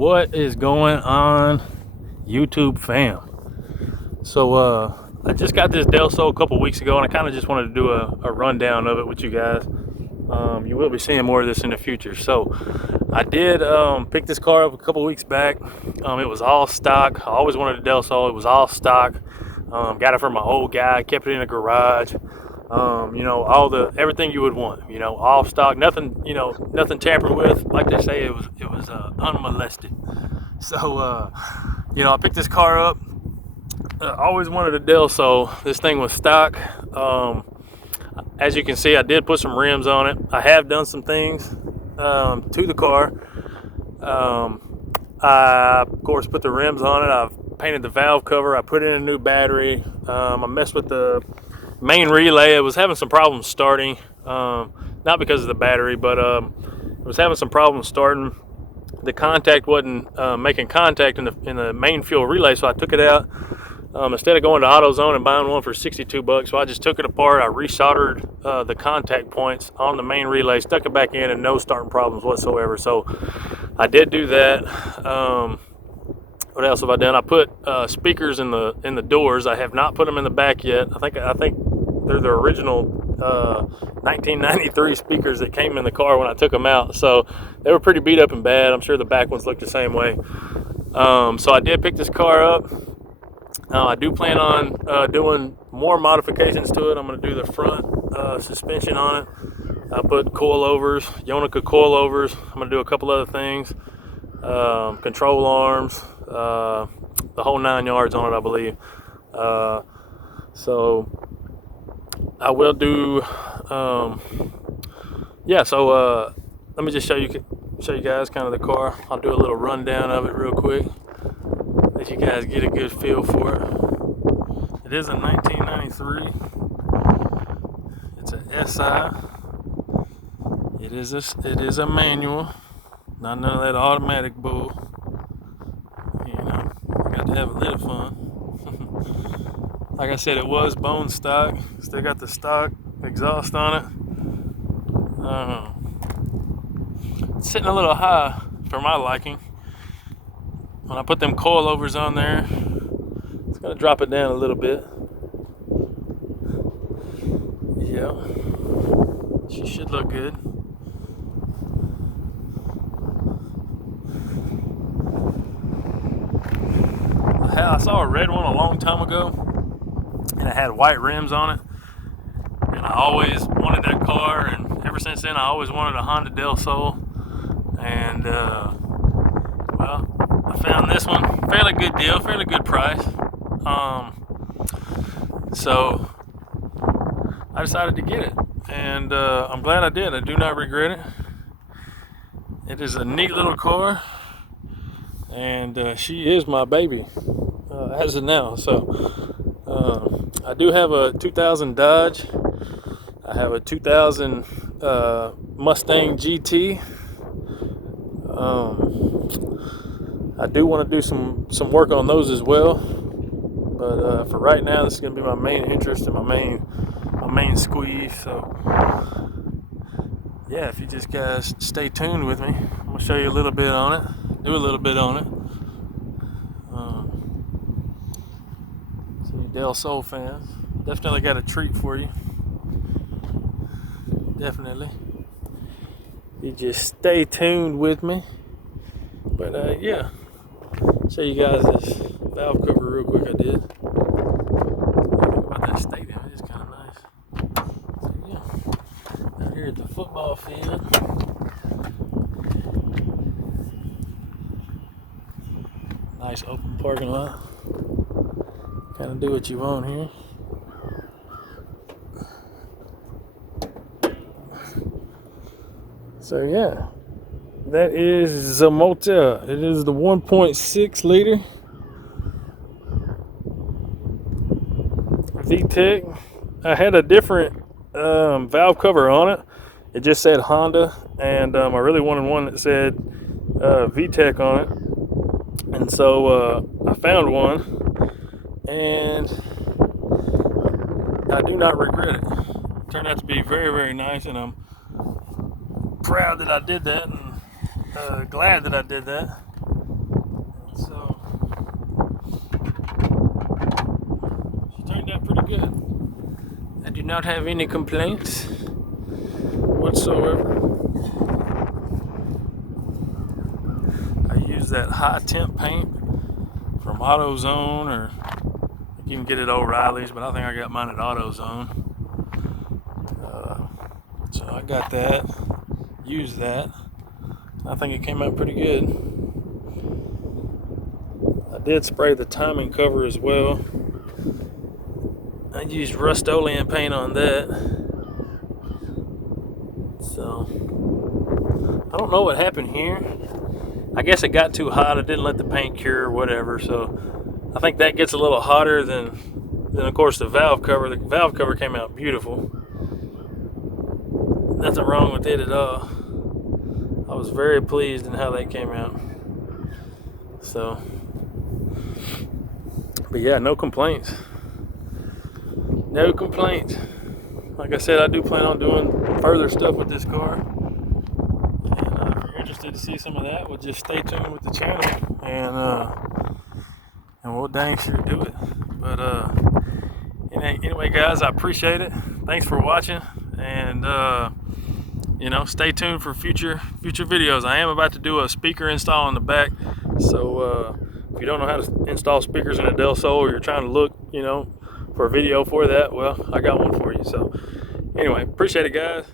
What is going on, YouTube fam? So I just got this Del Sol a couple weeks ago, and I kind of just wanted to do a rundown of it with you guys. You will be seeing more of this in the future. So I did pick this car up a couple weeks back. It was all stock. I always wanted a Del Sol. It was all stock. Got it from my old guy. Kept it in a garage. Everything you would want. All stock. Nothing. Nothing tampered with. Like they say, it was unmolested. So I picked this car up. Always wanted a Del Sol. This thing was stock. As you can see, I did put some rims on it. I have done some things to the car. I, of course, put the rims on it. I've painted the valve cover. I put in a new battery. I messed with the main relay. It was having some problems starting. Not because of the battery, but it was having some problems starting. The contact wasn't making contact in the main fuel relay, so I took it out. Instead of going to AutoZone and buying one for $62, so I just took it apart. I resoldered the contact points on the main relay, stuck it back in, and no starting problems whatsoever. So I did do that. What else have I done? I put speakers in the doors. I have not put them in the back yet. I think they're the original 1993 speakers that came in the car when I took them out. So they were pretty beat up and bad. I'm sure the back ones look the same way. So I did pick this car up. I do plan on doing more modifications to it. I'm going to do the front suspension on it. I put coilovers, Yonica coilovers. I'm going to do a couple other things. Control arms, the whole 9 yards on it, I believe. So I will do. Let me just show you guys kind of the car. I'll do a little rundown of it real quick, let you guys get a good feel for it. It is a 1993. It's an SI. It is a manual, not none of that automatic bull. I got to have a little fun. Like I said, it was bone stock. Still got the stock exhaust on it. It's sitting a little high for my liking. When I put them coilovers on there, it's gonna drop it down a little bit. Yeah, she should look good. I saw a red one a long time ago, and it had white rims on it. And I always wanted that car, and ever since then, I always wanted a Honda Del Sol. And I found this one, fairly good deal, fairly good price. So I decided to get it, and I'm glad I did. I do not regret it. It is a neat little car, and she is my baby as of now. So I do have a 2000 Dodge. I have a 2000 Mustang GT. I do want to do some work on those as well, but for right now, this is going to be my main interest and my main squeeze. So yeah, if you just guys stay tuned with me, I'm going to show you a little bit on it, do a little bit on it. So you Del Sol fans, definitely got a treat for you. Definitely. You just stay tuned with me. But yeah, show you guys this valve cover real quick. I did. About that stadium, it is kind of nice. So yeah, out here at the football field. Nice open parking lot. Kind of do what you want here. So yeah, that is Zamota. It is the 1.6 liter VTEC. I had a different valve cover on it. It just said Honda, and I really wanted one that said VTEC on it. And so I found one, and I do not regret it. It turned out to be very, very nice, and I'm proud that I did that, and glad that I did that. So she turned out pretty good. I do not have any complaints whatsoever. I use that high temp paint from AutoZone, or you can get it at O'Reilly's, but I think I got mine at AutoZone. So I got that, used that. I think it came out pretty good. I did spray the timing cover as well. I used Rust-Oleum paint on that. So I don't know what happened here. I guess it got too hot. I didn't let the paint cure or whatever. So I think that gets a little hotter than of course the valve cover. The valve cover came out beautiful. Nothing wrong with it at all. I was very pleased in how that came out. So, but yeah, no complaints. No complaints. Like I said, I do plan on doing further stuff with this car. And if you're interested to see some of that, well, just stay tuned with the channel, and we'll dang sure do it. But anyway, guys, I appreciate it. Thanks for watching, and stay tuned for future videos. I am about to do a speaker install in the back, so if you don't know how to install speakers in a Del Sol, or you're trying to look, for a video for that, well, I got one for you. So anyway, appreciate it, guys.